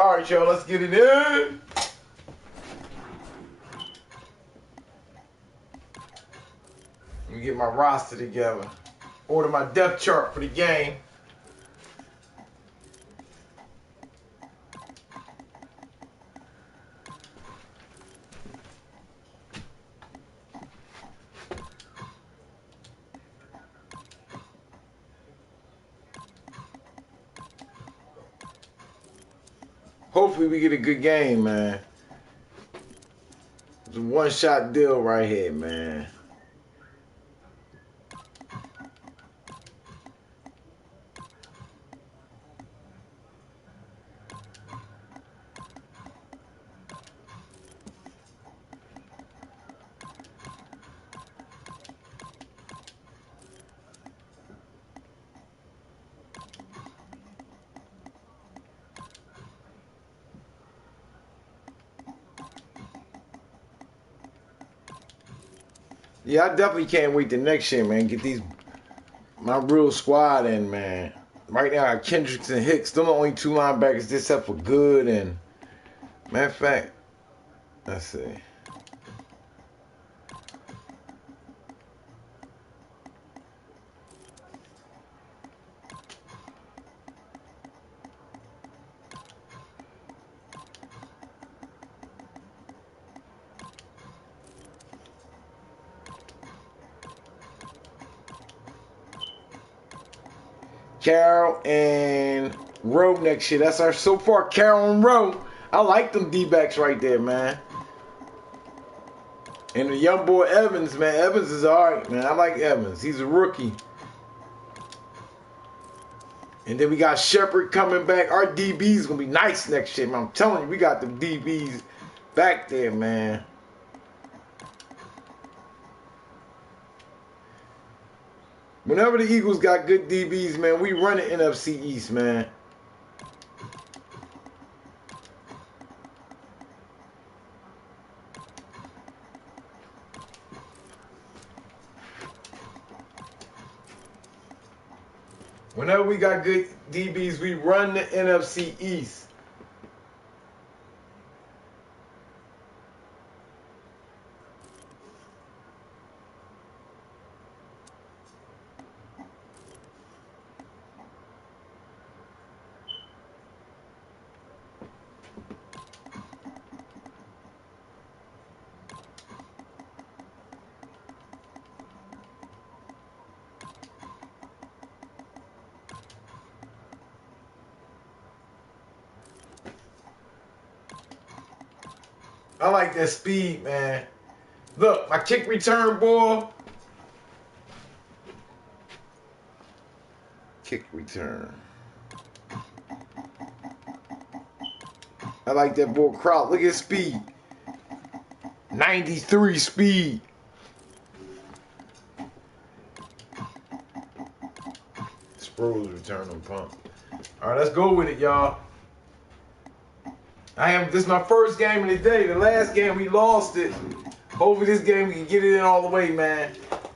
All right, y'all, let's get it in. Let me get my roster together. Order my depth chart for the game. Hopefully we get a good game, man. It's a one-shot deal right here, man. Yeah, I definitely can't wait the next year, man. Get my real squad in, man. Right now, I got Kendricks and Hicks. Them the only two linebackers this set for good. And matter of fact, let's see. Carroll and Rowe next year. That's our so far Carroll and Rowe. I like them D-backs right there, man. And the young boy Evans, man. Evans is alright, man. I like Evans. He's a rookie. And then we got Shepard coming back. Our DB's gonna be nice next year, man. I'm telling you, we got the DBs back there, man. Whenever the Eagles got good DBs, man, we run the NFC East, man. Whenever we got good DBs, we run the NFC East. I like that speed, man. Look, my kick return ball. Kick return. I like that ball crowd. Look at speed. 93 speed. Sproles return on pump. All right, let's go with it, y'all. This is my first game of the day. The last game we lost it. Hopefully this game we can get it in all the way, man.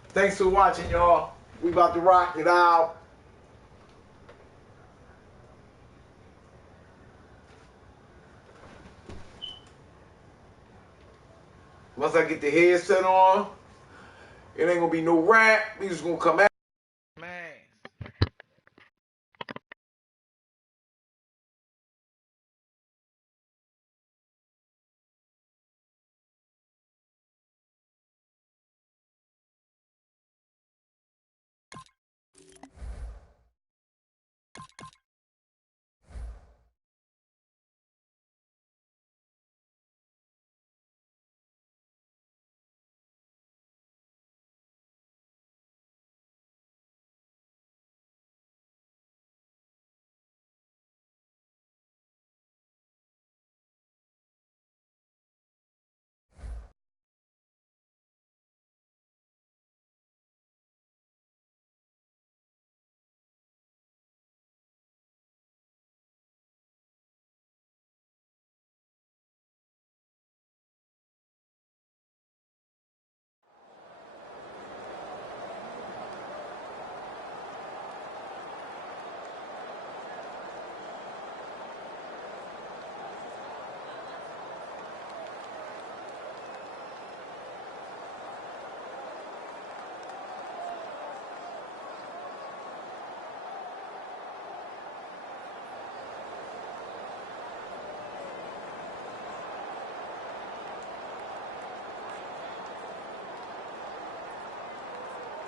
Thanks for watching, y'all. We about to rock it out. Once I get the headset on, it ain't gonna be no rap. We just gonna come out.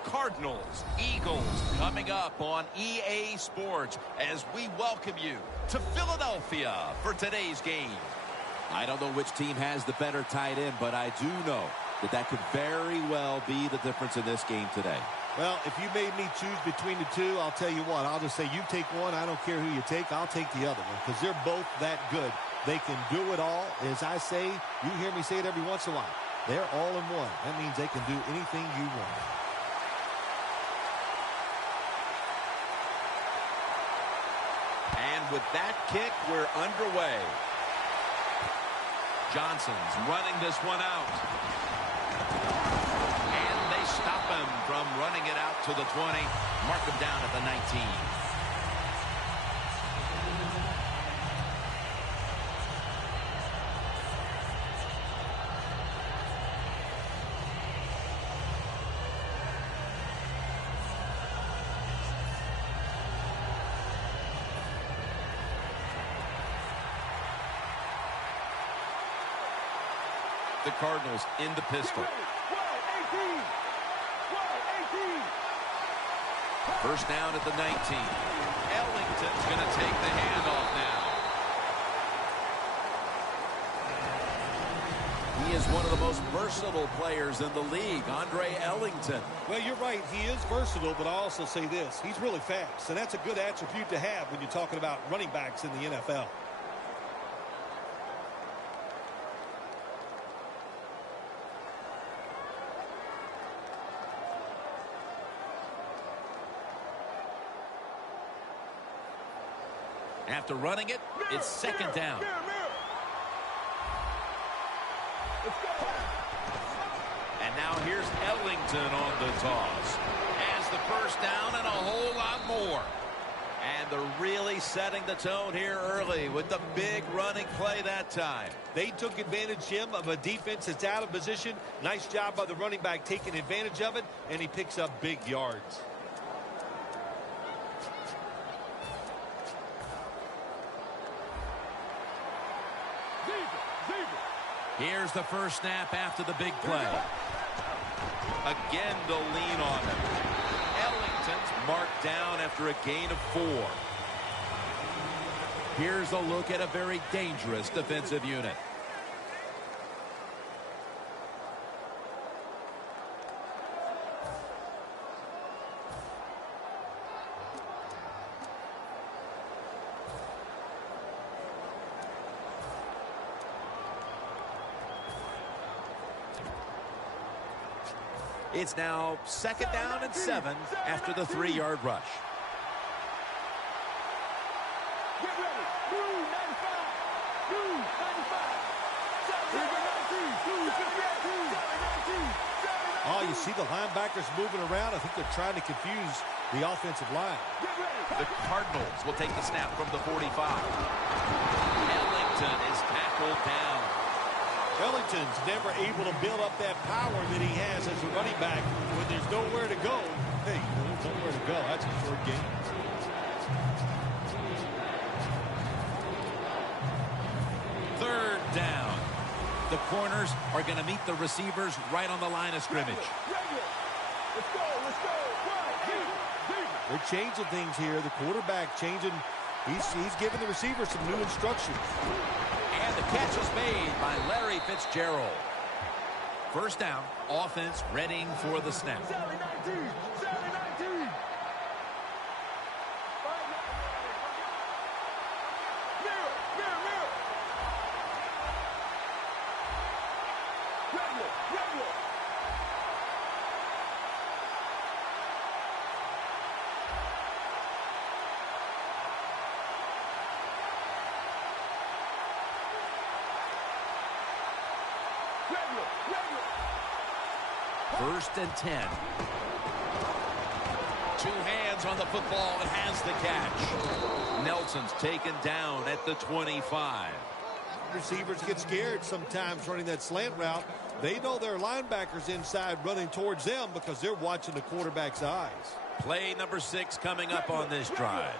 Cardinals, Eagles, coming up on EA Sports as we welcome you to Philadelphia for today's game. I don't know which team has the better tight end, but I do know that could very well be the difference in this game today. Well, if you made me choose between the two, I'll tell you what. I'll just say you take one. I don't care who you take. I'll take the other one because they're both that good. They can do it all. As I say, you hear me say it every once in a while. They're all in one. That means they can do anything you want. And with that kick, we're underway. Johnson's running this one out. And they stop him from running it out to the 20. Mark him down at the 19. The Cardinals in the pistol. First down at the 19. Ellington's going to take the handoff now. He is one of the most versatile players in the league, Andre Ellington. Well, you're right. He is versatile, but I'll also say this. He's really fast, and that's a good attribute to have when you're talking about running backs in the NFL. After running it, it's second down. And now here's Ellington on the toss. Has the first down and a whole lot more. And they're really setting the tone here early with the big running play that time. They took advantage, Jim, of a defense that's out of position. Nice job by the running back taking advantage of it, and he picks up big yards. Here's the first snap after the big play. Again to lean on him. Ellington's marked down after a gain of 4. Here's a look at a very dangerous defensive unit. It's now second down and 7 after the 3-yard rush. Oh, you see the linebackers moving around. I think they're trying to confuse the offensive line. The Cardinals will take the snap from the 45. Ellington is tackled down. Ellington's never able to build up that power that he has as a running back. When there's nowhere to go, hey, there's nowhere to go. That's a short game. Third down. The corners are going to meet the receivers right on the line of scrimmage. Let's go. They're changing things here. The quarterback changing. He's giving the receivers some new instructions. And the catch is made by Larry Fitzgerald. First down, offense readying for the snap. First and 10. Two hands on the football and has the catch. Nelson's taken down at the 25. Receivers get scared sometimes running that slant route. They know their linebackers inside running towards them because they're watching the quarterback's eyes. Play number 6 coming up on this drive.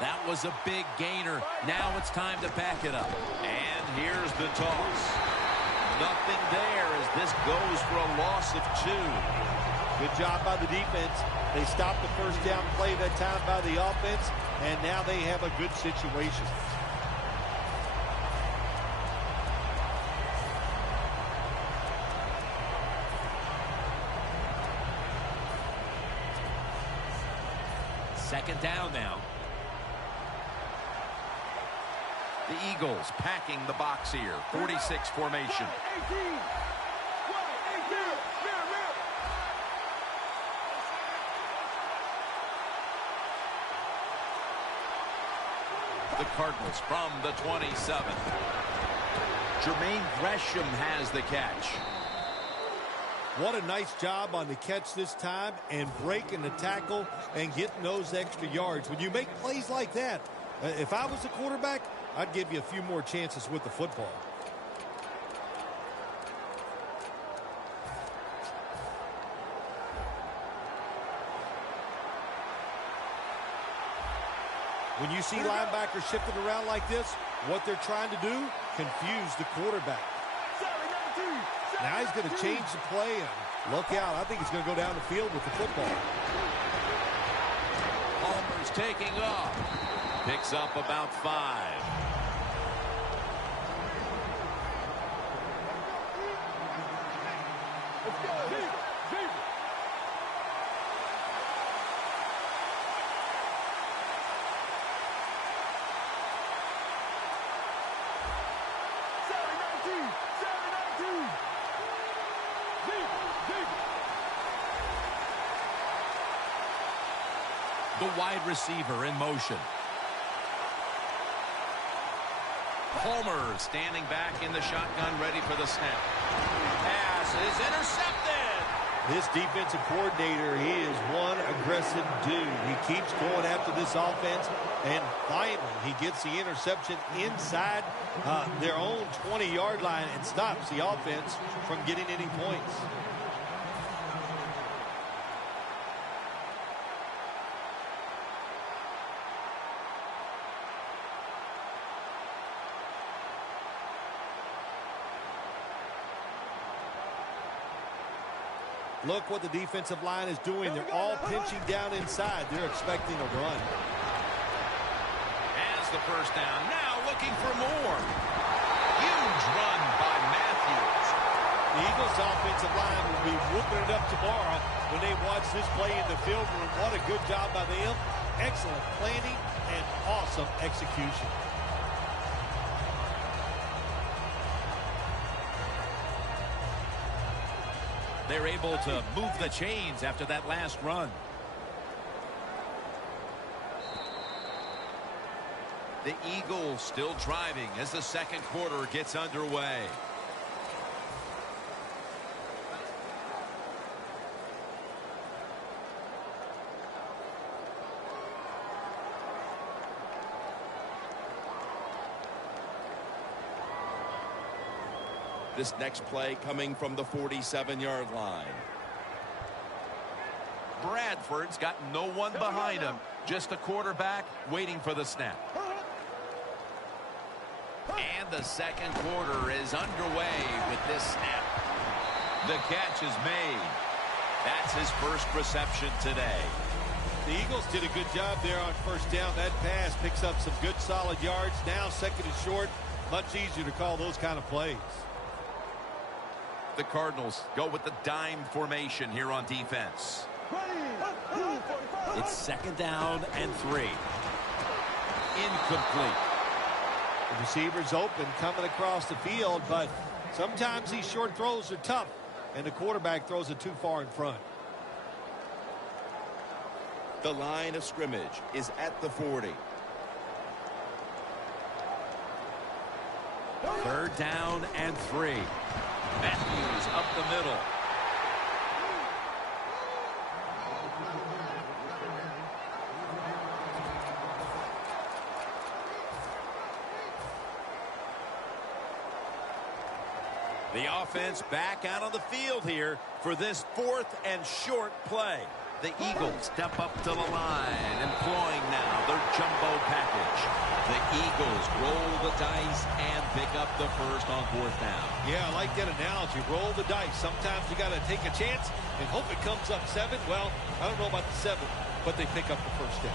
That was a big gainer. Now it's time to back it up. And here's the toss. Nothing there as this goes for a loss of 2. Good job by the defense. They stopped the first down play that time by the offense, and now they have a good situation. Second down now. The Eagles packing the box here. 46 formation. The Cardinals from the 27. Jermaine Gresham has the catch. What a nice job on the catch this time and breaking the tackle and getting those extra yards. When you make plays like that, if I was a quarterback, I'd give you a few more chances with the football. When you see linebackers shifting around like this, what they're trying to do, confuse the quarterback. Now he's going to change the play, and look out. I think he's going to go down the field with the football. Palmer's taking off. Picks up about 5. The wide receiver in motion. Palmer standing back in the shotgun, ready for the snap. Pass is intercepted. This defensive coordinator, he is one aggressive dude. He keeps going after this offense, and finally he gets the interception inside their own 20-yard line and stops the offense from getting any points. Look what the defensive line is doing. They're all pinching down inside. They're expecting a run. Has the first down. Now looking for more. Huge run by Matthews. The Eagles' offensive line will be whooping it up tomorrow when they watch this play in the film room. What a good job by them. Excellent planning and awesome execution. They're able to move the chains after that last run. The Eagles still driving as the second quarter gets underway. This next play coming from the 47-yard line. Bradford's got no one behind him, just a quarterback waiting for the snap. And the second quarter is underway with this snap. The catch is made. That's his first reception today. The Eagles did a good job there on first down. That pass picks up some good solid yards. Now second and short, much easier to call those kind of plays. The Cardinals go with the dime formation here on defense. It's second down and 3. Incomplete. The receiver's open coming across the field, but sometimes these short throws are tough, and the quarterback throws it too far in front. The line of scrimmage is at the 40. Third down and 3. Matthews up the middle. The offense back out on the field here for this 4th and short play. The Eagles step up to the line, employing now their jumbo package. The Eagles roll the dice and pick up the first on 4th down. Yeah, I like that analogy. Roll the dice. Sometimes you got to take a chance and hope it comes up 7. Well, I don't know about the 7, but they pick up the first down.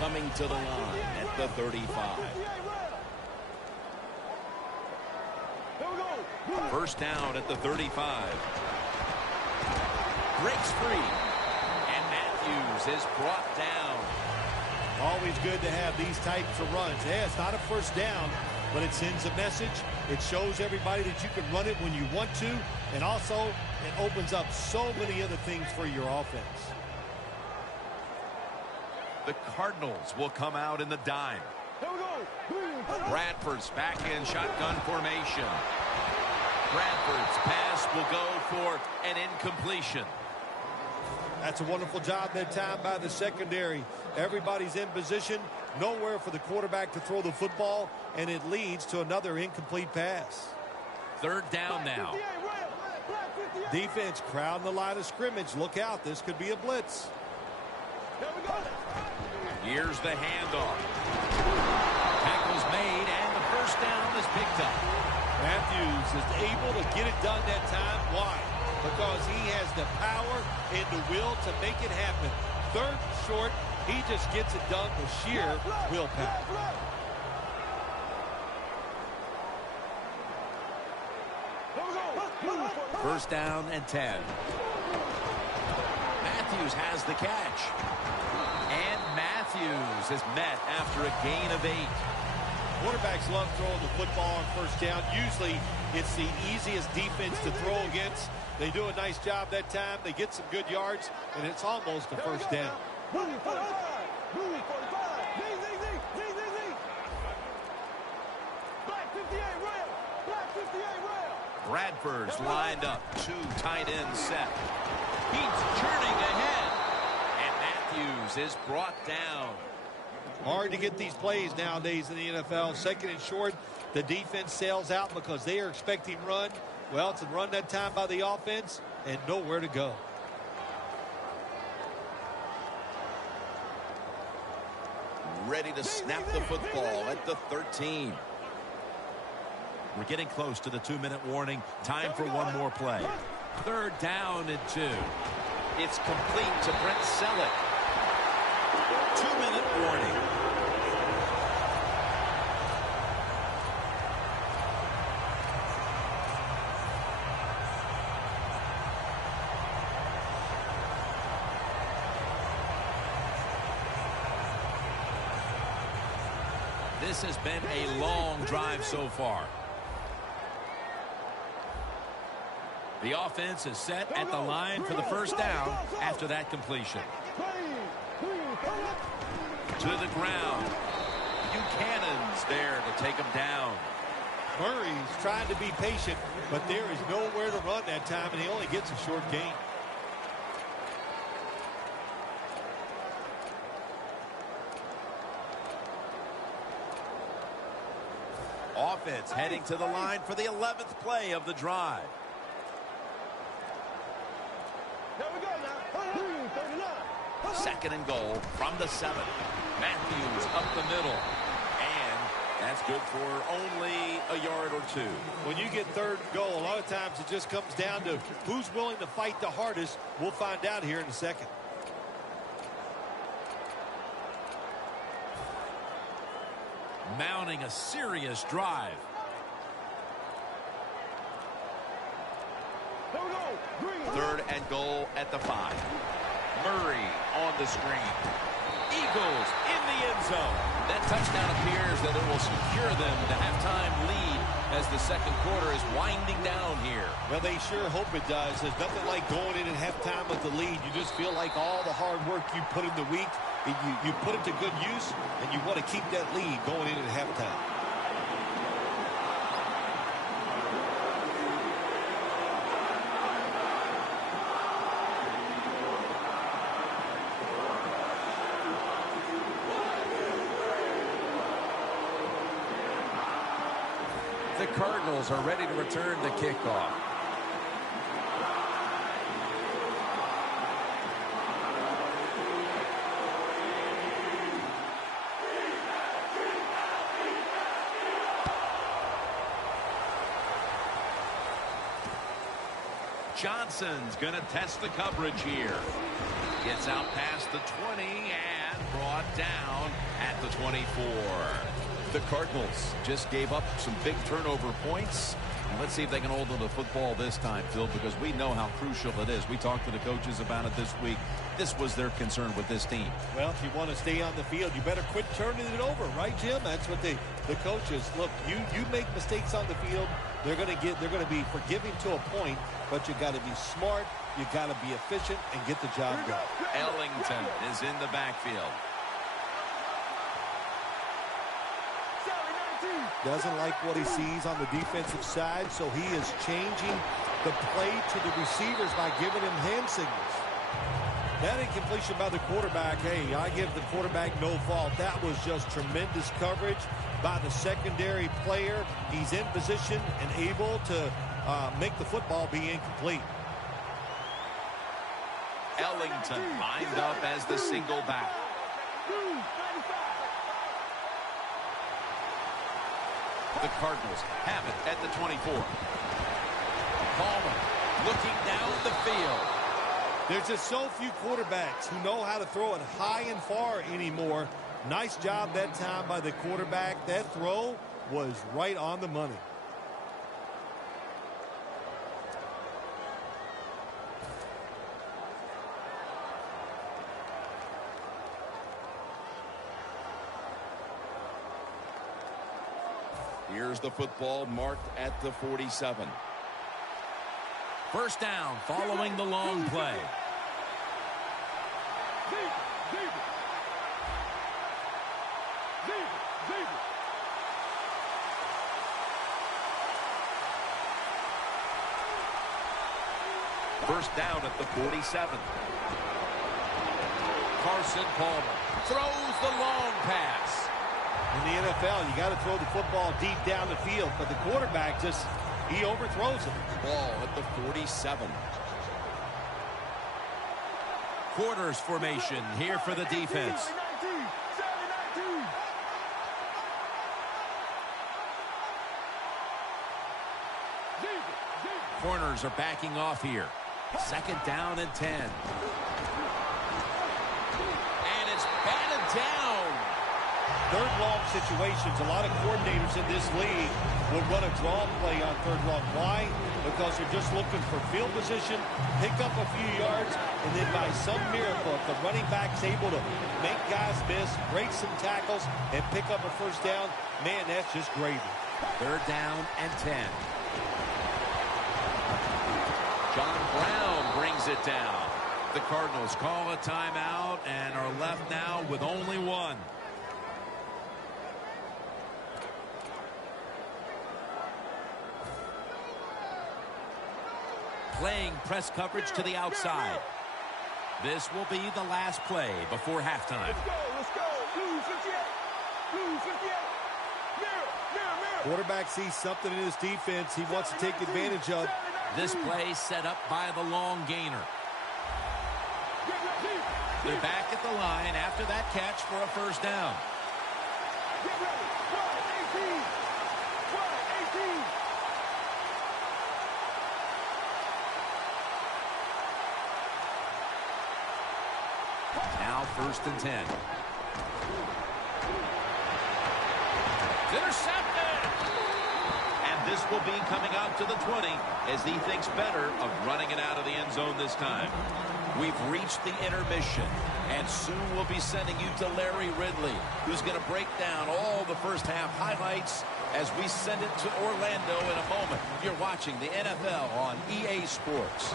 Coming to the line at the 35. First down at the 35. Breaks free. And Matthews is brought down. Always good to have these types of runs. Yeah, it's not a first down, but it sends a message. It shows everybody that you can run it when you want to. And also, it opens up so many other things for your offense. The Cardinals will come out in the dime. Bradford's back in shotgun formation. Bradford's pass will go for an incompletion. That's a wonderful job that time by the secondary. Everybody's in position, nowhere for the quarterback to throw the football, and it leads to another incomplete pass. 3rd down now. Defense crowding the line of scrimmage. Look out, this could be a blitz. Here's the handoff. Tackle's made, and the first down is picked up. Matthews is able to get it done that time. Why? Because he has the power and the will to make it happen. 3rd and short, he just gets it done with sheer willpower. First down and 10. Matthews has the catch. And Matthews is met after a gain of 8. Quarterbacks love throwing the football on first down. Usually, it's the easiest defense to throw against. They do a nice job that time. They get some good yards, and it's almost a first down. Bradford's lined up. 2 tight ends set. He's turning ahead. And Matthews is brought down. Hard to get these plays nowadays in the NFL. 2nd and short, the defense sails out because they are expecting run. Well, it's a run that time by the offense and nowhere to go. Ready to snap the football at the 13. We're getting close to the 2-minute warning. Time for one more play. 3rd down and 2. It's complete to Brent Selleck. 2-minute warning. This has been a long drive so far. The offense is set at the line for the first down after that completion. To the ground. Buchanan's there to take him down. Murray's trying to be patient, but there is nowhere to run that time, and he only gets a short gain. Offense heading to the line for the 11th play of the drive. Second and goal from the 7. Matthews up the middle. And that's good for only a yard or 2. When you get 3rd and goal, a lot of times it just comes down to who's willing to fight the hardest. We'll find out here in a second. Mounting a serious drive. Third and goal at the 5. Murray on the screen. Eagles in the end zone. That touchdown appears that it will secure them the halftime lead as the second quarter is winding down here. Well, they sure hope it does. There's nothing like going in at halftime with the lead. You just feel like all the hard work you put in the week, you put it to good use, and you want to keep that lead going in at halftime. The Cardinals are ready to return the kickoff. Johnson's going to test the coverage here. Gets out past the 20 and brought down at the 24. The Cardinals just gave up some big turnover points. Let's see if they can hold on to the football this time, Phil, because we know how crucial it is. We talked to the coaches about it this week. This was their concern with this team. Well, if you want to stay on the field, you better quit turning it over, right, Jim? That's what the coaches look. You make mistakes on the field, they're going to be forgiving to a point, but you got to be smart, you got to be efficient, and get the job done. Ellington is in the backfield. Doesn't like what he sees on the defensive side, so he is changing the play to the receivers by giving him hand signals. That incompletion by the quarterback, hey, I give the quarterback no fault. That was just tremendous coverage by the secondary player. He's in position and able to make the football be incomplete. Ellington lined up as the single back. The Cardinals have it at the 24. Palmer looking down the field. There's just so few quarterbacks who know how to throw it high and far anymore. Nice job that time by the quarterback. That throw was right on the money. Here's the football marked at the 47. First down following the long play. First down at the 47. Carson Palmer throws the long pass. In the NFL, you got to throw the football deep down the field, but the quarterback he overthrows it. Ball at the 47. Quarters formation here for the defense. Corners are backing off here. Second down and 10. And it's batted down. Third long situations, a lot of coordinators in this league will run a draw play on third long. Why? Because they're just looking for field position, pick up a few yards, and then by some miracle, if the running back's able to make guys miss, break some tackles, and pick up a first down, man, that's just gravy. Third down and 10. John Brown brings it down. The Cardinals call a timeout and are left now with only one. Playing press coverage to the outside. This will be the last play before halftime. Let's go. Blue 58. Blue 58. Mirror. Quarterback sees something in his defense he wants to take advantage of. This play set up by the long gainer. They're back at the line after that catch for a first down. Get ready. 1-18. Now first and 10. Intercepted! And this will be coming out to the 20 as he thinks better of running it out of the end zone this time. We've reached the intermission, and soon we'll be sending you to Larry Ridley, who's going to break down all the first half highlights as we send it to Orlando in a moment. You're watching the NFL on EA Sports.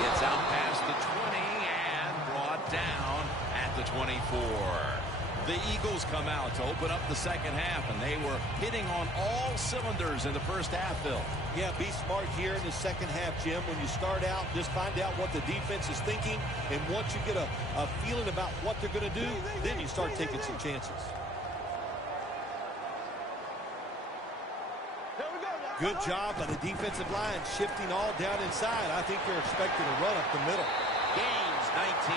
Gets out past the 20 and brought down at the 24. The Eagles come out to open up the second half, and they were hitting on all cylinders in the first half, Bill. Yeah, be smart here in the second half, Jim. When you start out, just find out what the defense is thinking, and once you get a feeling about what they're going to do, then you start taking some chances. Good job by the defensive line, shifting all down inside. I think they're expecting a run up the middle. Gains 19.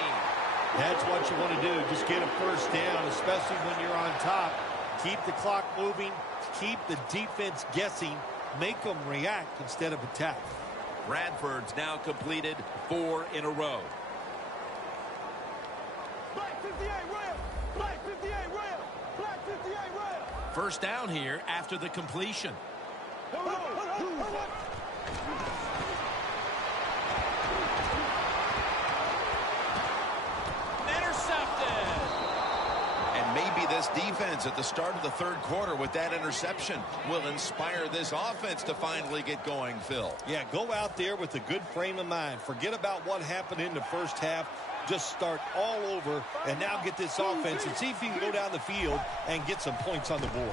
That's what you want to do. Just get a first down, especially when you're on top. Keep the clock moving. Keep the defense guessing. Make them react instead of attack. Bradford's now completed 4 in a row. Black 58 rail. Black 58 rail. Black 58 rail. First down here after the completion. Intercepted. And maybe this defense at the start of the third quarter with that interception will inspire this offense to finally get going, Phil. Yeah, go out there with a good frame of mind. Forget about what happened in the first half. Just start all over and now get this offense and see if you can go down the field and get some points on the board.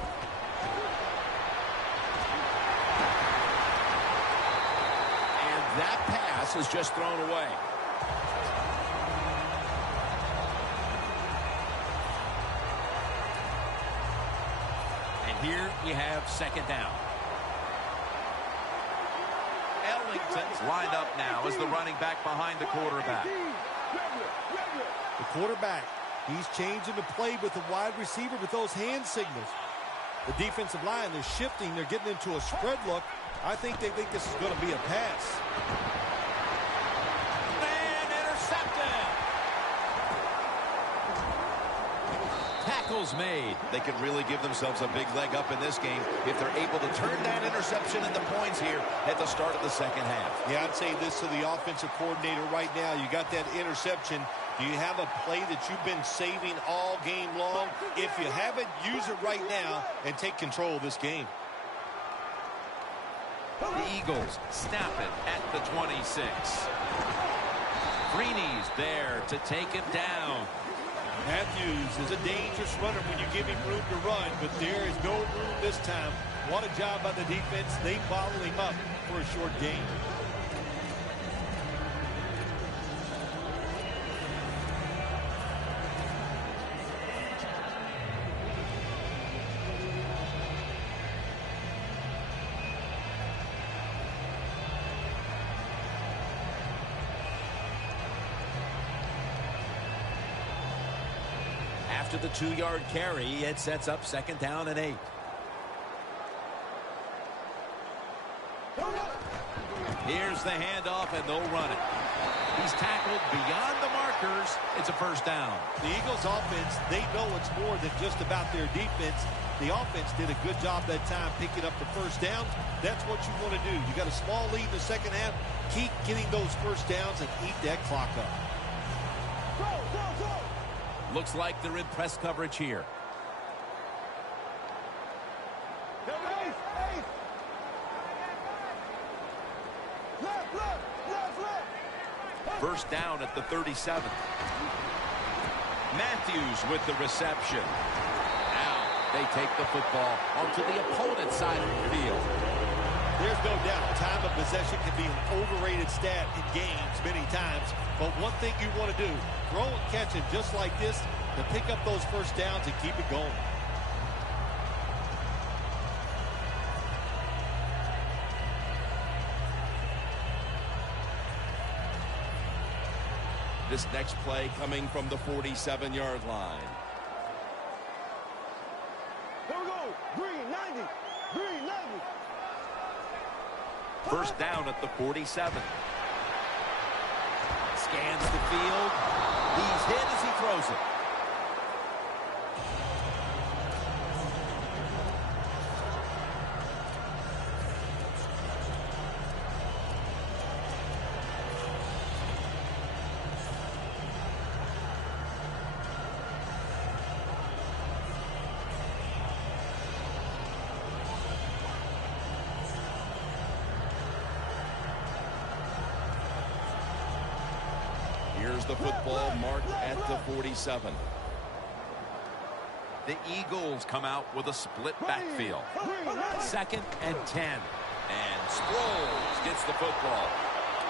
And that pass is just thrown away. And here we have second down. Ellington's lined up now as the running back behind the quarterback. The quarterback, he's changing the play with the wide receiver with those hand signals. The defensive line, they're shifting. They're getting into a spread look. I think they think this is going to be a pass. And intercepted. Tackles made. They could really give themselves a big leg up in this game if they're able to turn that interception into points here at the start of the second half. Yeah, I'd say this to the offensive coordinator right now. You got that interception. Do you have a play that you've been saving all game long? If you haven't, use it right now and take control of this game. The Eagles snap it at the 26. Freeney's there to take him down. Matthews is a dangerous runner when you give him room to run, but there is no room this time. What a job by the defense. They followed him up for a short gain. After the 2-yard carry, it sets up second down and 8. Here's the handoff, and they'll run it. He's tackled beyond the markers. It's a first down. The Eagles offense, they know it's more than just about their defense. The offense did a good job that time picking up the first down. That's what you want to do. You got a small lead in the second half. Keep getting those first downs and eat that clock up. Looks like they're in press coverage here. First down at the 37. Matthews with the reception. Now they take the football onto the opponent's side of the field. There's no doubt time of possession can be an overrated stat in games many times. But one thing you want to do, throw and catch it just like this to pick up those first downs and keep it going. This next play coming from the 47-yard line. Here we go. Green 90. Green 90. First down at the 47. Scans the field. He's hit as he throws it. Here's the football marked at the 47. The Eagles come out with a split backfield. Second and 10. And Sproles gets the football.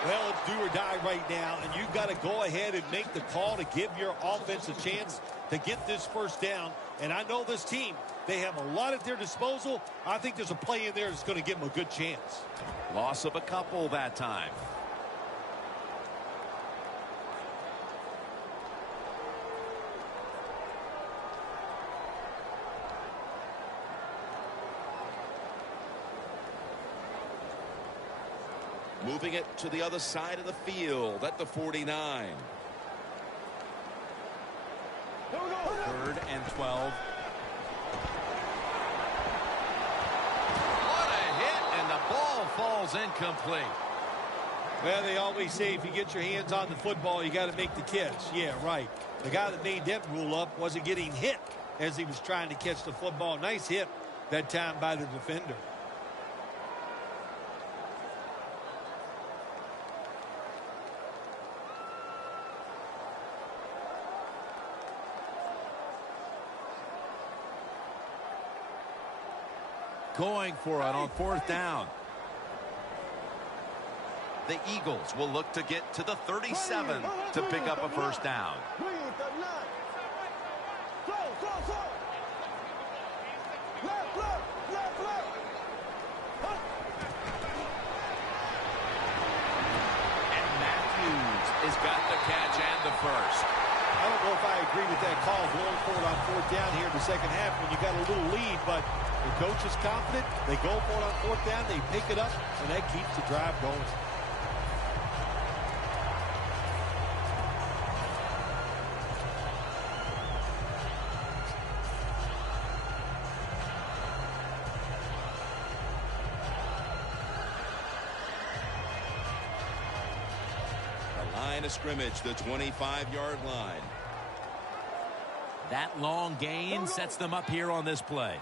Well, it's do or die right now, and you've got to go ahead and make the call to give your offense a chance to get this first down. And I know this team, they have a lot at their disposal. I think there's a play in there that's going to give them a good chance. Loss of a couple that time. Moving it to the other side of the field at the 49. Third and 12. What a hit, and the ball falls incomplete. Well, they always say if you get your hands on the football, you got to make the catch. Yeah, right. The guy that made that rule up wasn't getting hit as he was trying to catch the football. Nice hit that time by the defender. Going for it on fourth down. The Eagles will look to get to the 37 to pick up a first down. And Matthews has got the catch and the first. I don't know if I agree with that call going for it on fourth down here in the second half when you got a little lead, but the coach is confident. They go for it on fourth down. They pick it up, and that keeps the drive going. Line of scrimmage, the 25-yard line. That long gain sets them up here on this play.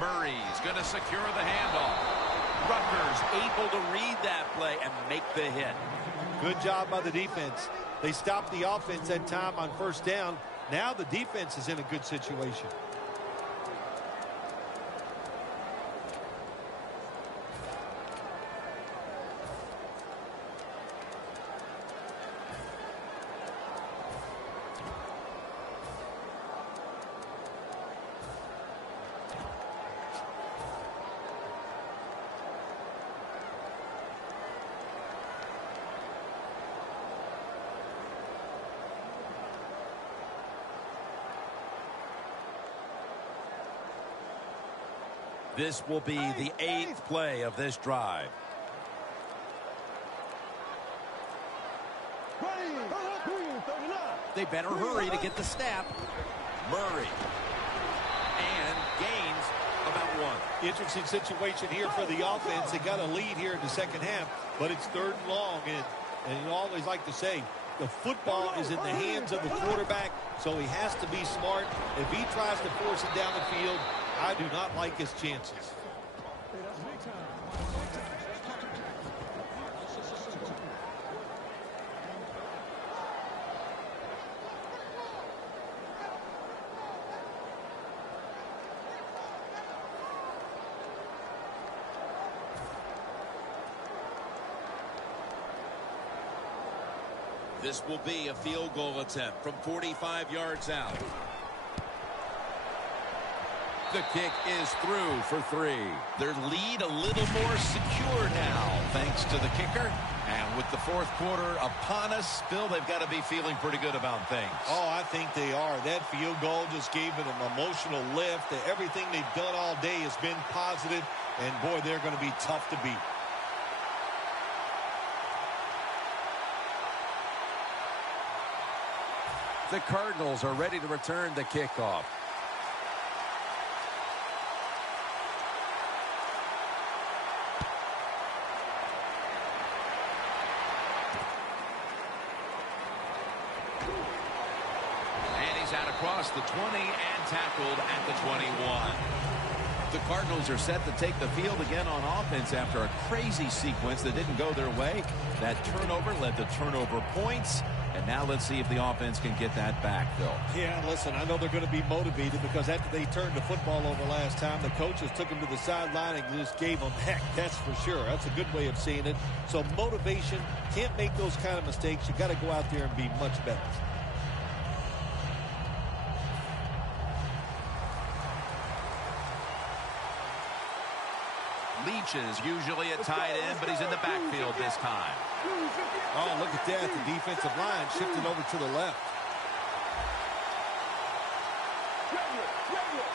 Murray's going to secure the handoff. Rutgers able to read that play and make the hit. Good job by the defense. They stopped the offense that time on first down. Now the defense is in a good situation. This will be the 8th play of this drive. They better hurry to get the snap. Murray. And gains about 1. Interesting situation here for the offense. They got a lead here in the second half, but it's third and long. And you always like to say, the football is in the hands of the quarterback, so he has to be smart. If he tries to force it down the field, I do not like his chances. This will be a field goal attempt from 45 yards out. The kick is through for 3. Their lead a little more secure now, thanks to the kicker. And with the fourth quarter upon us, Bill, they've got to be feeling pretty good about things. Oh, I think they are. That field goal just gave it an emotional lift. Everything they've done all day has been positive, and boy, they're going to be tough to beat. The Cardinals are ready to return the kickoff. Out across the 20 and tackled at the 21. The Cardinals are set to take the field again on offense after a crazy sequence that didn't go their way. That turnover led to turnover points. And now let's see if the offense can get that back, Phil. Yeah, listen, I know they're going to be motivated because after they turned the football over last time, the coaches took them to the sideline and just gave them heck, that's for sure. That's a good way of seeing it. So motivation, can't make those kind of mistakes. You got to go out there and be much better. Leach is usually a tight end, but he's in the backfield this time. Oh, look at that. The defensive line shifted over to the left.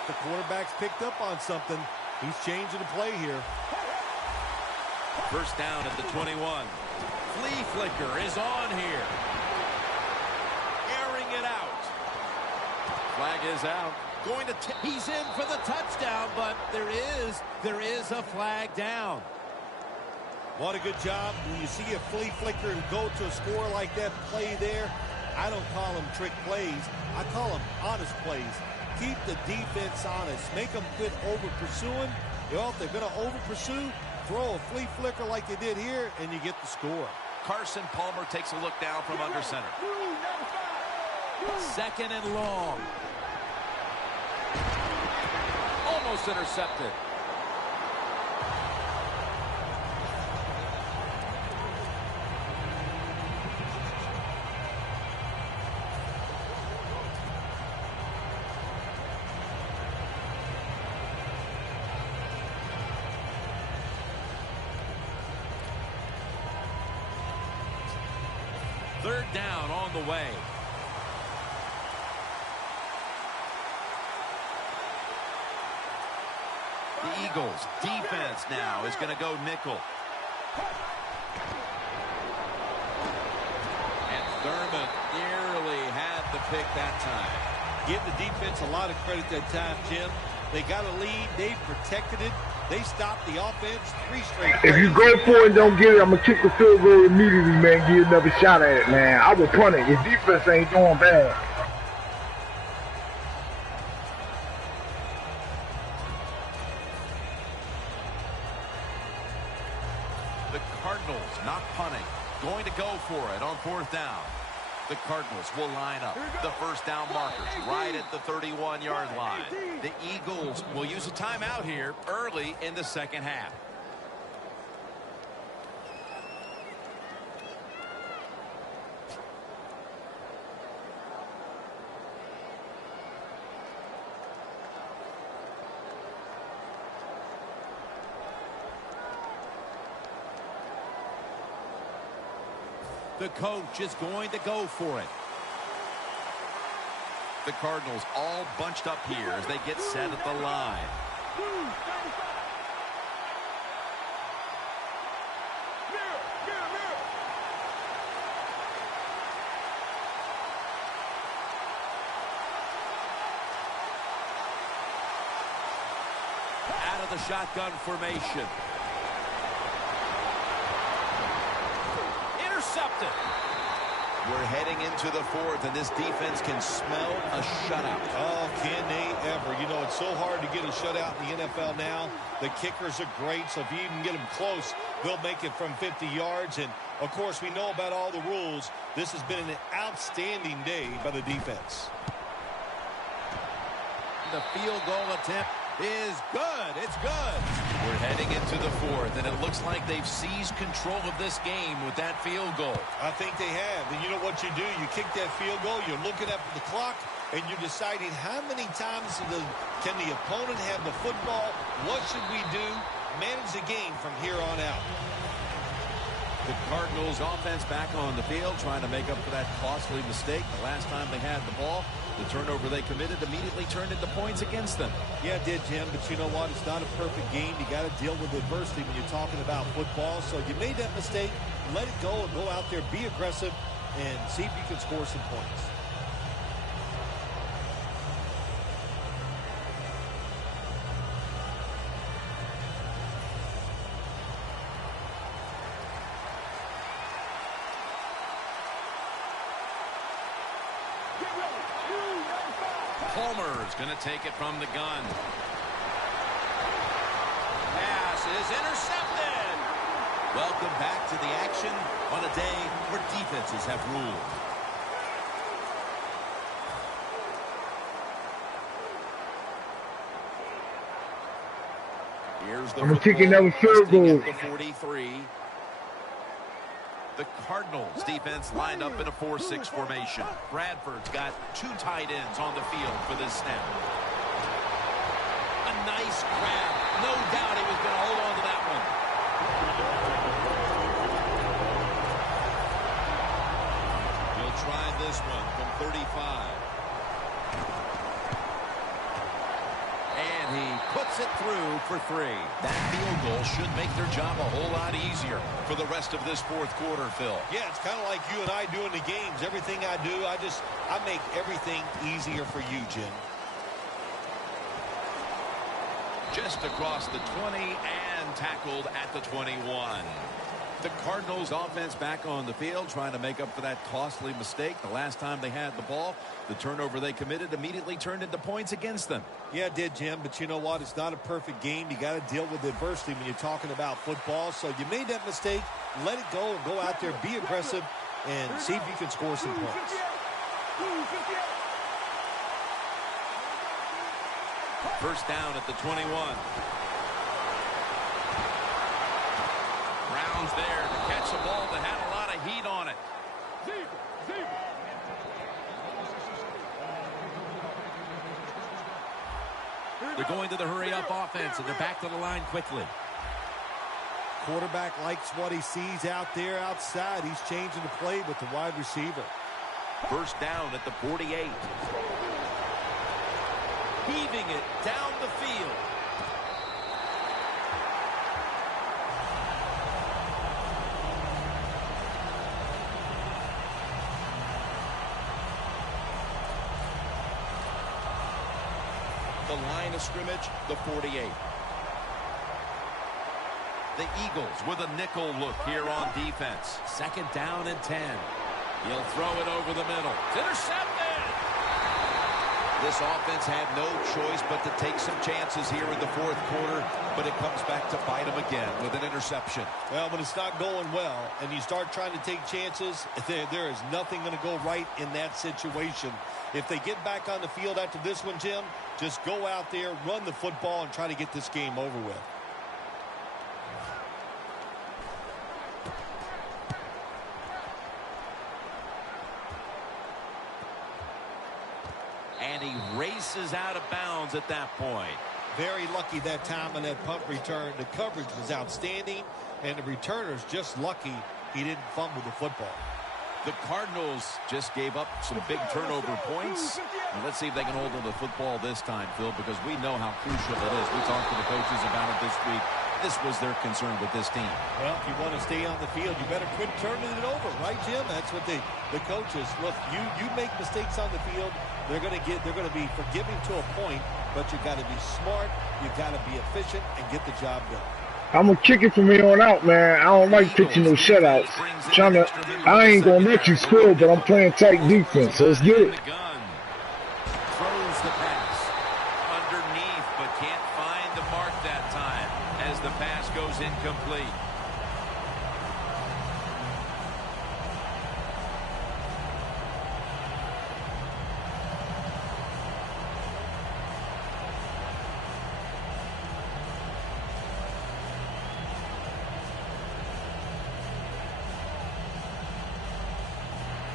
The quarterback's picked up on something. He's changing the play here. First down at the 21. Flea flicker is on here. Airing it out. Flag is out. He's in for the touchdown, but there is a flag down. What a good job. When you see a flea flicker and go to a score like that play there, I don't call them trick plays. I call them honest plays. Keep the defense honest. Make them quit over-pursuing. Well, if they're going to over-pursue, throw a flea flicker like they did here, and you get the score. Carson Palmer takes a look down from under center. Second and long. Almost intercepted. Third down on the way. The Eagles defense now is going to go nickel. And Thurman nearly had the pick that time. Give the defense a lot of credit that time, Jim. They got a lead. They protected it. They stopped the offense 3 straight plays. If you go for it and don't get it, I'm going to kick the field goal immediately, man. Give another shot at it, man. I will punt it. His defense ain't doing bad. The Cardinals not punting. Going to go for it on fourth down. The Cardinals will line up. The first down markers right at the 31-yard line. The Eagles will use a timeout here early in the second half. The coach is going to go for it. The Cardinals all bunched up here as they get set at the line. Out of the shotgun formation. Intercepted. We're heading into the fourth, and this defense can smell a shutout. Oh, can they ever? You know, it's so hard to get a shutout in the NFL now. The kickers are great, so if you even get them close, they'll make it from 50 yards. And, of course, we know about all the rules. This has been an outstanding day by the defense. The field goal attempt is good. It's good. We're heading into the fourth, and it looks like they've seized control of this game with that field goal. I think they have. And you know what you do? You kick that field goal, you're looking up at the clock, and you're deciding how many times can the opponent have the football? What should we do? Manage the game from here on out. The Cardinals offense back on the field trying to make up for that costly mistake. The last time they had the ball, the turnover they committed immediately turned into points against them. Yeah, it did, Jim, but you know what? It's not a perfect game. You got to deal with adversity when you're talking about football. So you made that mistake, let it go and go out there, be aggressive, and see if you can score some points. Palmer's going to take it from the gun. Pass is intercepted. Welcome back to the action on a day where defenses have ruled. Here's the I'm going to kick another field goal. The 43. The Cardinals defense lined up in a 4-6 formation. Bradford's got 2 tight ends on the field for this snap. A nice grab. No doubt he was going to hold on to that one. He'll try this one from 35. And he puts puts it through for 3. That field goal should make their job a whole lot easier for the rest of this fourth quarter, Phil. Yeah, it's kind of like you and I do in the games. Everything I do, I make everything easier for you, Jim. Just across the 20 and tackled at the 21. The Cardinals offense back on the field trying to make up for that costly mistake. The last time they had the ball, the turnover they committed immediately turned into points against them. Yeah, it did, Jim, but you know what? It's not a perfect game. You got to deal with adversity when you're talking about football. So you made that mistake, let it go and go out there, be aggressive, and see if you can score some points. First down at the 21. Brown's there to catch a ball that had a lot of heat on it. They're going to the hurry-up offense, and they're back to the line quickly. Quarterback likes what he sees out there outside. He's changing the play with the wide receiver. First down at the 48. Heaving it down the field. The line of scrimmage, the 48. The Eagles with a nickel look here on defense. Second down and 10. He'll throw it over the middle. It's intercepted! This offense had no choice but to take some chances here in the fourth quarter, but it comes back to bite them again with an interception. Well, when it's not going well and you start trying to take chances, there is nothing going to go right in that situation. If they get back on the field after this one, Jim, just go out there, run the football, and try to get this game over with. And he races out of bounds at that point. Very lucky that time on that punt return. The coverage was outstanding, and the returner's just lucky he didn't fumble the football. The Cardinals just gave up some big turnover points. And let's see if they can hold on to the football this time, Phil, because we know how crucial it is. We talked to the coaches about it this week. This was their concern with this team. Well, if you want to stay on the field, you better quit turning it over, right, Jim? That's what the coaches look. You make mistakes on the field, they're going to be forgiving to a point, but you got to be smart, you got to be efficient, and get the job done. I'm gonna kick it from here on out, man. I don't like pitching no shutouts. I ain't gonna let you score, but I'm playing tight defense, so let's get it. Throws the pass underneath, but can't find the mark that time as the pass goes incomplete.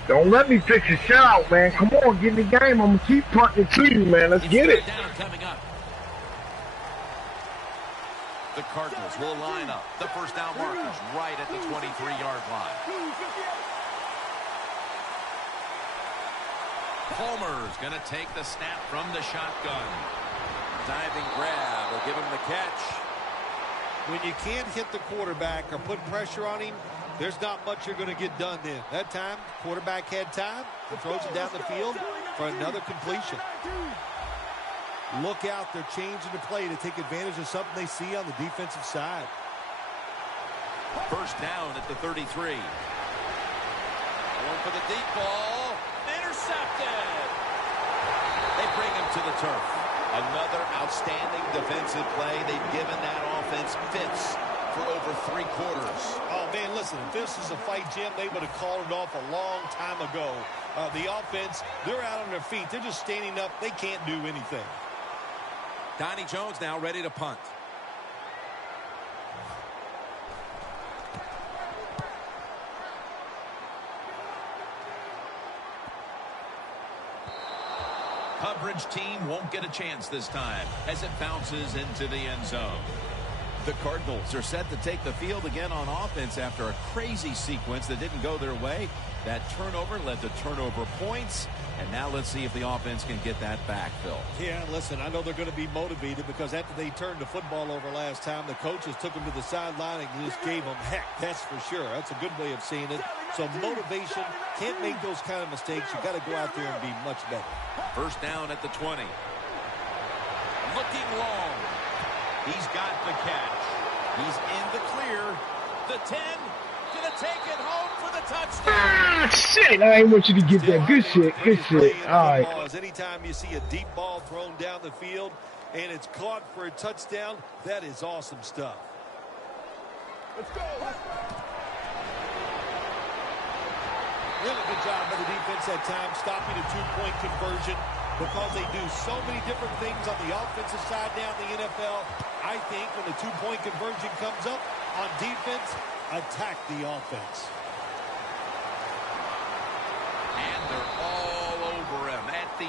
Don't let me pitch a shutout, man. Come on, get in the game. I'm gonna keep punting it to you, man. Let's get it. Down coming up. The Cardinals will line up. The first down markers right at the 23-yard line. Palmer's going to take the snap from the shotgun. Diving grab will give him the catch. When you can't hit the quarterback or put pressure on him, there's not much you're going to get done then. That time, quarterback had time. He throws it down the field for another completion. Look out, they're changing the play to take advantage of something they see on the defensive side. First down at the 33. Going for the deep ball. Intercepted. They bring him to the turf. Another outstanding defensive play. They've given that offense fits for over 3 quarters. Oh, man, listen, if this is a fight, Jim, they would have called it off a long time ago. The offense, they're out on their feet. They're just standing up. They can't do anything. Donnie Jones now ready to punt. Coverage team won't get a chance this time as it bounces into the end zone. The Cardinals are set to take the field again on offense after a crazy sequence that didn't go their way. That turnover led to turnover points. And now let's see if the offense can get that back, Phil. Yeah, listen, I know they're going to be motivated because after they turned the football over last time, the coaches took them to the sideline and just gave them heck. That's for sure. That's a good way of seeing it. So motivation, can't make those kind of mistakes. You got to go out there and be much better. First down at the 20. Looking long. He's got the catch. He's in the clear. The 10. Gonna take it home for the touchdown. Ah, shit. I ain't want you to get that. Good shit. Good shit. All right. Anytime you see a deep ball thrown down the field and it's caught for a touchdown, that is awesome stuff. Let's go. Really good job by the defense that time, stopping a two-point conversion because they do so many different things on the offensive side now in the NFL. I think when the two-point conversion comes up on defense, attack the offense. And they're all over him at the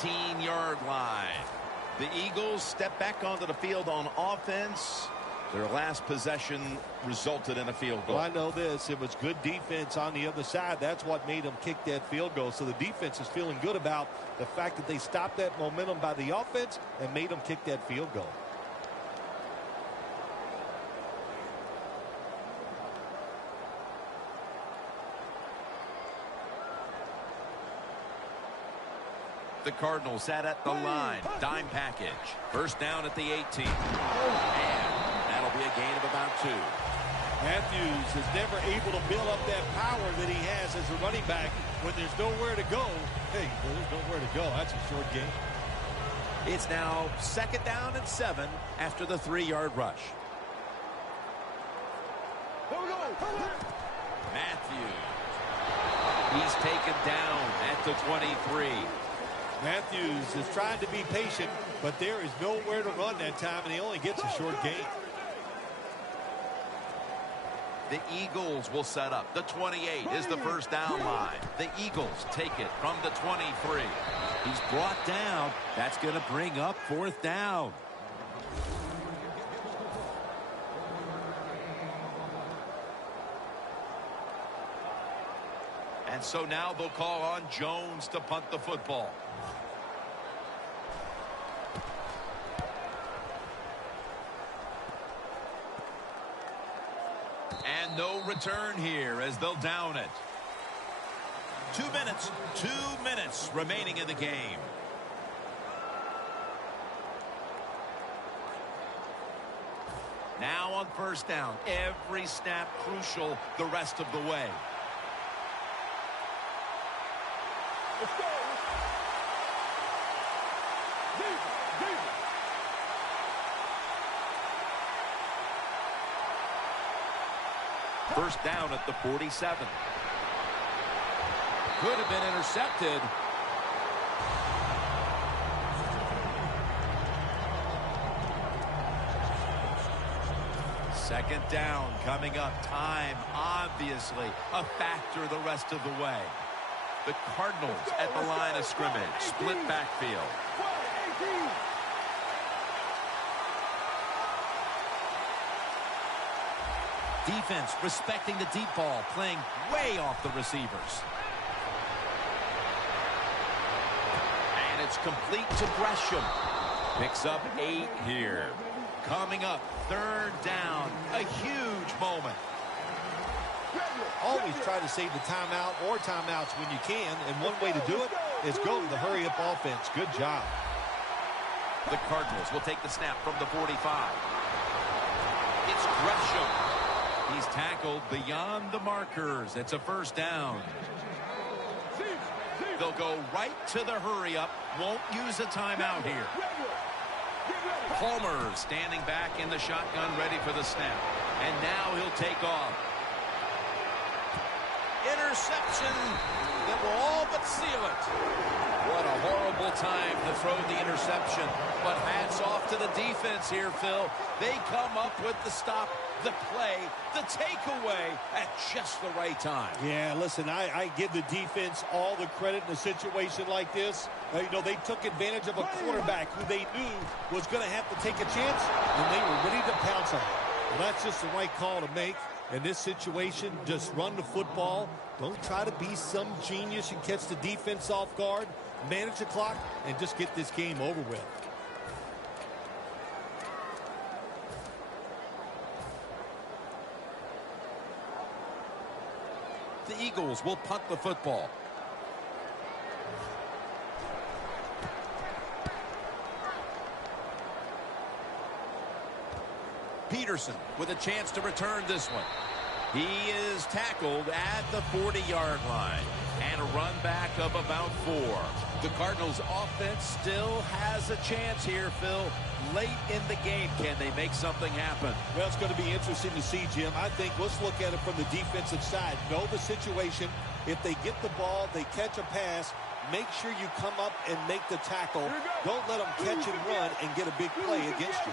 18-yard line. The Eagles step back onto the field on offense. Their last possession resulted in a field goal. Well, I know this. It was good defense on the other side. That's what made them kick that field goal. So the defense is feeling good about the fact that they stopped that momentum by the offense and made them kick that field goal. The Cardinals sat at the line. Dime package. First down at the 18. And that'll be a gain of about 2. Matthews is never able to build up that power that he has as a running back when there's nowhere to go. Hey, there's nowhere to go. That's a short game. It's now 2nd down and 7 after the 3-yard rush. Here we go. Matthews. He's taken down at the 23. Matthews is trying to be patient, but there is nowhere to run that time, and he only gets a short gain. The Eagles will set up. The 28 is the first down line. The Eagles take it from the 23. He's brought down. That's going to bring up 4th down. And so now they'll call on Jones to punt the football. And no return here as they'll down it. 2 minutes remaining in the game. Now on first down, every snap crucial the rest of the way. Let's go. First down at the 47. Could have been intercepted. Second down coming up. Time, obviously, a factor the rest of the way. The Cardinals at the line of scrimmage. Split backfield. Defense respecting the deep ball, playing way off the receivers. And it's complete to Gresham. Picks up 8 here. Coming up, 3rd down. A huge moment. Always try to save the timeout or timeouts when you can, and one way to do it is go to the hurry-up offense. Good job. The Cardinals will take the snap from the 45. It's Gresham. He's tackled beyond the markers. It's a first down. They'll go right to the hurry-up. Won't use a timeout here. Palmer standing back in the shotgun, ready for the snap. And now he'll take off. Interception that will all but seal it. What a horrible time to throw the interception. But hats off to the defense here, Phil. They come up with the stop, the play, the takeaway at just the right time. Yeah, listen, I give the defense all the credit in a situation like this. You know, they took advantage of a quarterback who they knew was going to have to take a chance, and they were ready to pounce on it. Well, that's just the right call to make. In this situation, just run the football. Don't try to be some genius and catch the defense off guard. Manage the clock and just get this game over with. The Eagles will punt the football. Peterson with a chance to return this one. He is tackled at the 40-yard line. And a run back of about 4. The Cardinals offense still has a chance here, Phil. Late in the game, can they make something happen? Well, it's going to be interesting to see, Jim. I think let's look at it from the defensive side. Know the situation. If they get the ball, they catch a pass, make sure you come up and make the tackle. Don't let them catch and run and get a big play against you.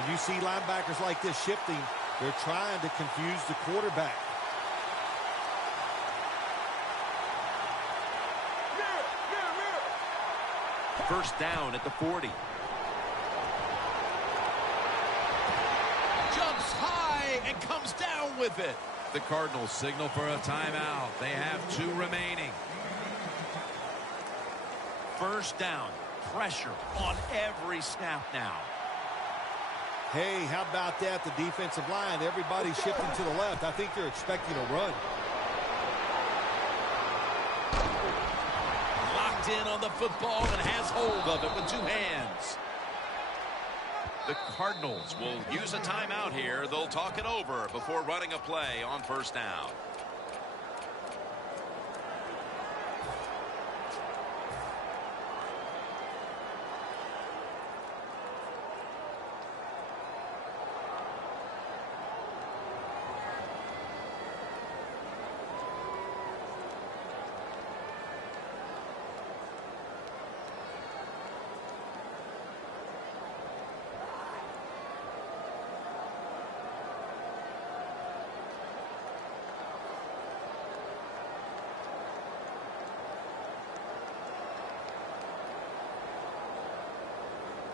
When you see linebackers like this shifting, they're trying to confuse the quarterback. First down at the 40. Jumps high and comes down with it. The Cardinals signal for a timeout. They have 2 remaining. First down. Pressure on every snap now. Hey, how about that? The defensive line, everybody's shifting to the left. I think they're expecting a run. Locked in on the football and has hold of it with 2 hands. The Cardinals will use a timeout here. They'll talk it over before running a play on first down.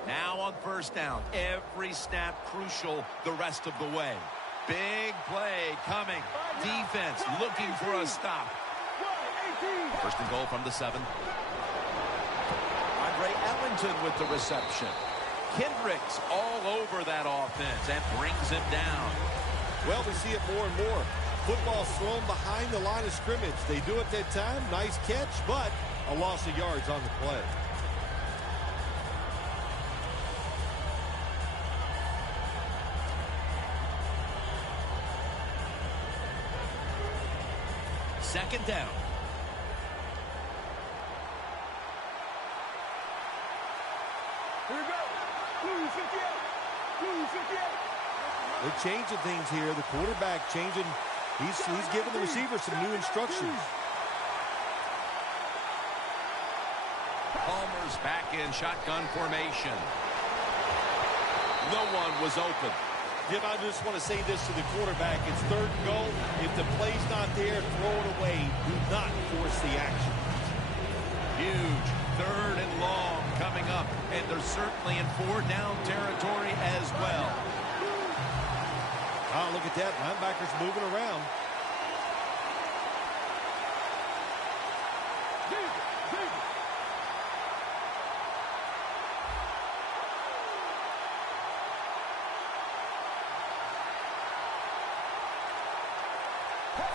Now on first down, every snap crucial the rest of the way. Big play coming. Defense looking for a stop. First and goal from the 7. Andre Ellington with the reception. Kendricks all over that offense and brings him down. Well, we see it more and more. Football's thrown behind the line of scrimmage. They do it that time. Nice catch, but a loss of yards on the play. Second down. Here we go. Blue 58. Blue 58. They're changing things here. The quarterback changing. He's giving the receiver some new instructions. Palmer's back in shotgun formation. No one was open. Jim, I just want to say this to the quarterback. It's third and goal. If the play's not there, throw it away. Do not force the action. Huge third and long coming up. And they're certainly in 4-down territory as well. Oh, look at that. Linebacker's moving around.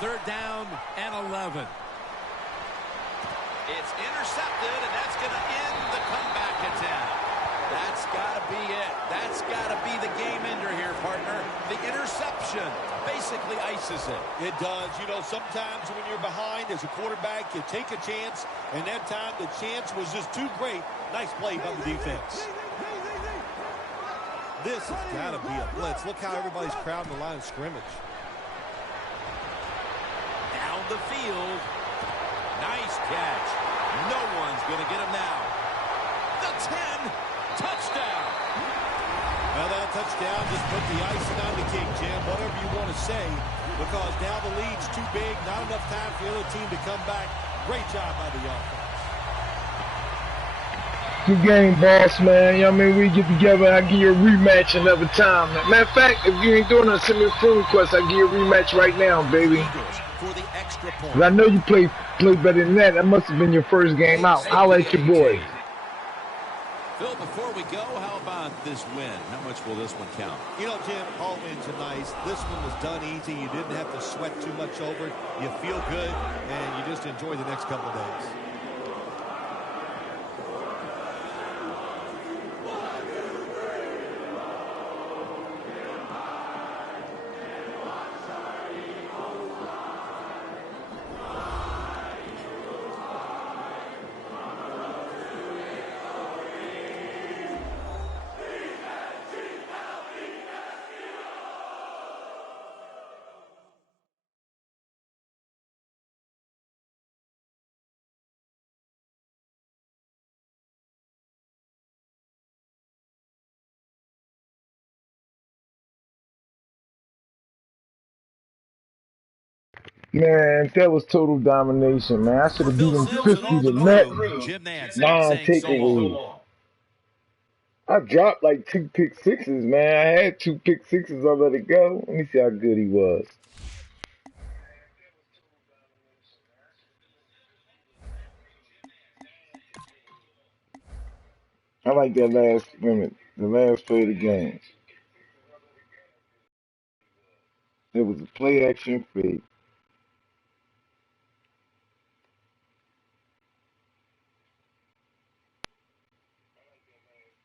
Third down and 11. It's intercepted, and that's going to end the comeback attempt. That's got to be it. That's got to be the game ender here, partner. The interception basically ices it. It does. You know, sometimes when you're behind as a quarterback, you take a chance, and that time the chance was just too great. Nice play by the defense. This has got to be a blitz. Look how everybody's crowding the line of scrimmage. down the field. Nice catch. No one's going to get him now. The 10, touchdown. Well, that touchdown just put the icing on the cake, Jim, whatever you want to say, because now the lead's too big, not enough time for the other team to come back. Great job by the offense. Good game, boss, man. You know what I mean? We get together and I give you a rematch another time. Matter of fact, if you ain't doing that, send me a friend request. I give you a rematch right now, baby. For the extra point. 'Cause I know you play better than that. That must have been your first game out. Holla at your boy. Phil, before we go, how about this win? How much will this one count? You know, Jim, all wins are nice. This one was done easy. You didn't have to sweat too much over it. You feel good, and you just enjoy the next couple of days. Man, that was total domination, man. I should have beat him 50 to nothing. Jim Nance 9 saying so long. takeaways. I dropped like 2 pick sixes, man. I had 2 pick sixes. I let it go. Let me see how good he was. I like that last minute, the last play of the game. It was a play action fake.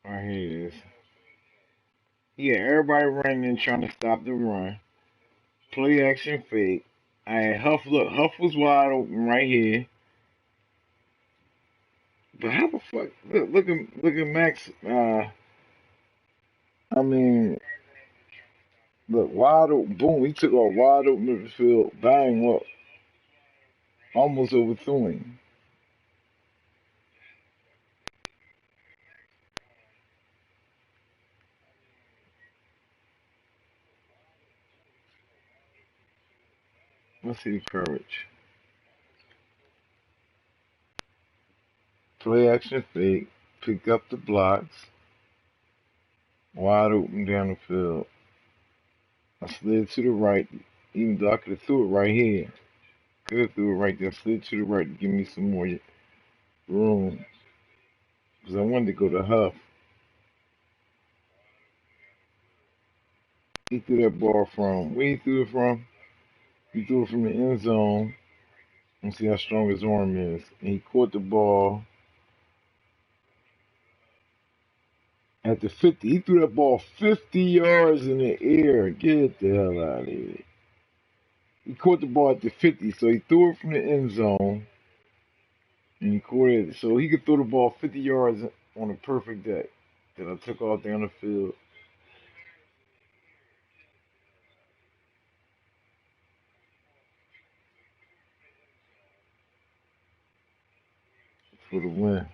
Right here it is. Yeah, everybody running and trying to stop the run. Play action fake. I had Huff. Look, Huff was wide open right here. But how the fuck? Look at Max. I mean, look, wide open. Boom. He took off wide open in the field. Bang. Look, almost overthrew him. Let's see the courage. Play action fake. Pick up the blocks. Wide open down the field. I slid to the right, even though I could have threw it right here. Could have threw it right there. Slid to the right to give me some more room. Because I wanted to go to Huff. He threw that ball from, where he threw it from? He threw it from the end zone. And see how strong his arm is. And he caught the ball at the 50. He threw that ball 50 yards in the air. Get the hell out of here. He caught the ball at the 50, so he threw it from the end zone. And he caught it, so he could throw the ball 50 yards on a perfect day. That I took off down the field. For the win.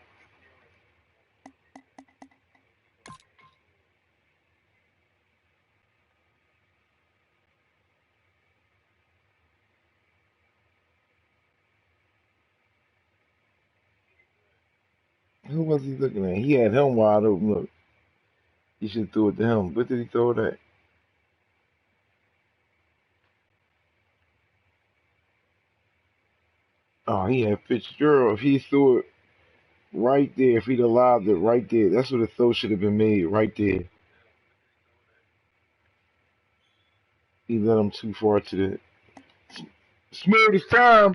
Who was he looking at? He had him wide open. Look, he should throw it to him. What did he throw that? Oh, he had Fitzgerald. If he threw it right there, if he'd allowed it right there, that's where the throw should have been made, right there. He let him too far to the smoothest time.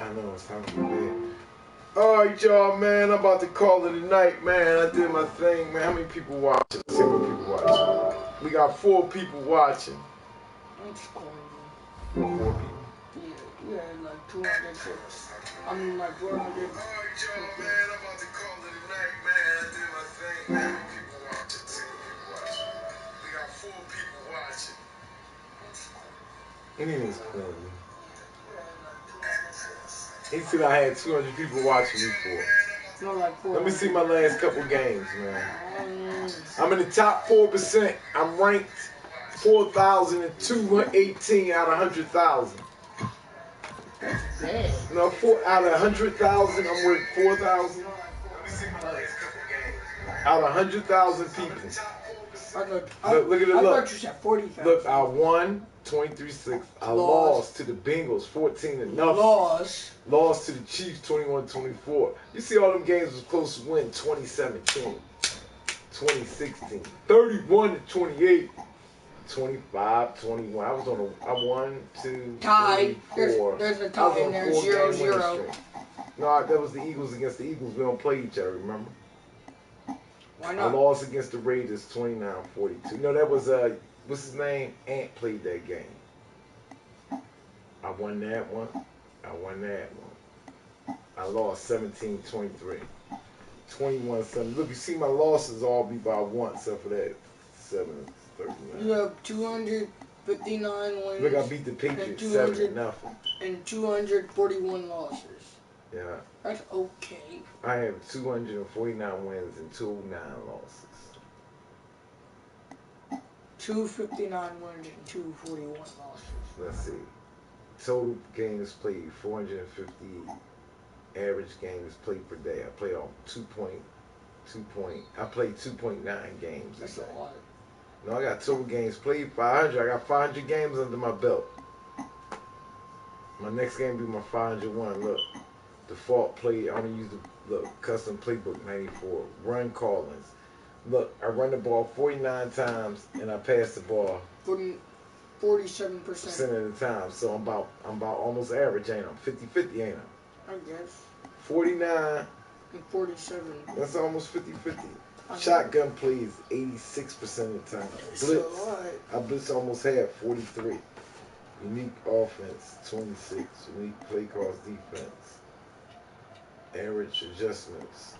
I know it's time for bed. Alright, y'all, man. I'm about to call it a night, man. I did my thing, man. How many people watching? Let's see how many people watching. We got 4 people watching. That's crazy. 4 people. Yeah, like 206. I mean, like 400. Alright, y'all, man. I'm about to call it a night, man. I did my thing, man. How many people watching? See how many people watching. We got 4 people watching. Anything's corny. He said I had 200 people watching me for. No, like 400. Let me see my last couple games, man. I'm in the top 4%. I'm ranked 4,218 out of 100,000. That's bad. No, out of 100,000, I'm ranked 4,000. Let me see my last couple games. Out of 100,000 people. Look at the I look. thought you said 40,000. Look, I won 23-6. I lost to the Bengals 14-0. Lost to the Chiefs 21-24. You see all them games was close to win 2017, 2016, 31-28, 25-21. I won 2, tie. 3, 4. There's a tie in there. 0-0. No, that was the Eagles against the Eagles. We don't play each other, remember? Why I not? lost against the Raiders 29-42. No, that was what's his name? Ant played that game. I won that one. I lost 17-23. 21-7. Look, you see my losses all be by 1, except for that 7-39. You have 259 wins. Look, I beat the Patriots 7-0. And 241 losses. Yeah. That's okay. I have 249 wins and 209 losses. 259 wins and 241 losses. Let's see. Total games played 450. Average games played per day. I play on 2.2. I played 2.9 games. That's a lot. No, I got total games played 500. I got 500 games under my belt. My next game be my 501. Look, default play. I only use the custom playbook 94. Run callings. Look, I run the ball 49 times and I pass the ball 47% of the time. So I'm about almost average, ain't I? 50-50, ain't I? I guess. 49 and 47. That's almost 50-50. Shotgun plays 86% of the time. Blitz, I blitz almost half, 43. Unique offense, 26. Unique play calls defense. Average adjustments.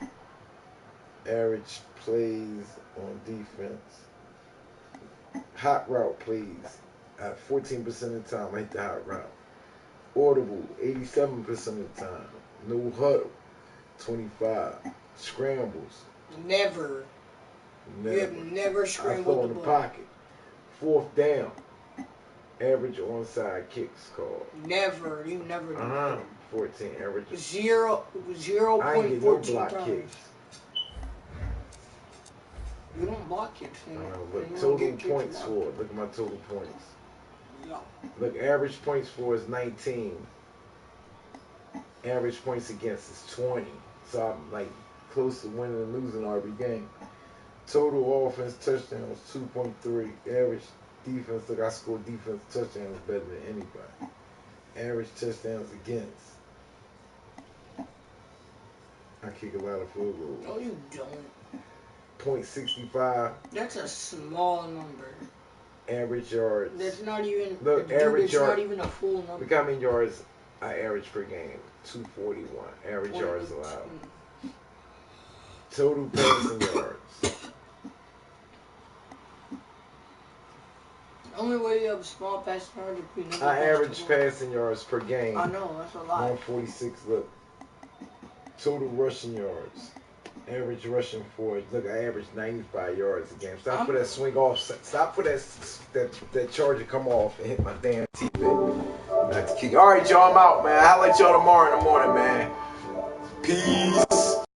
Average plays on defense. Hot route plays at 14% of the time. I hit the hot route. Audible, 87% of the time. No huddle, 25. Scrambles. Never. You have never scrambled I throw in the the ball. pocket. 4th down. Average onside kicks called. Never. You never do. 14 average. 0.14 I ain't get no block times. kicks. You don't block kicks. Look, total points for. Look at my total points. Yeah. Look, average points for is 19. Average points against is 20. So I'm like close to winning and losing every game. Total offense touchdowns 2.3. Average defense. Look, I score defense touchdowns better than anybody. Average touchdowns against. I kick a lot of field goals. No, you don't. .65. That's a small number. Average yards. That's not even. Look, dude, average it's yard. not even a full number. Look how many yards I average per game. 241. Average yards allowed. Total passing yards. The only way you have small passing yards is if you I average passing yards per game. I know, that's a lot. 146. Look. Total rushing yards. Average rushing for. Look, I average 95 yards a game. Stop for that swing off. Stop for that charger come off and hit my damn TV. That's the key. All right, y'all, I'm out, man. I'll let y'all tomorrow in the morning, man. Peace.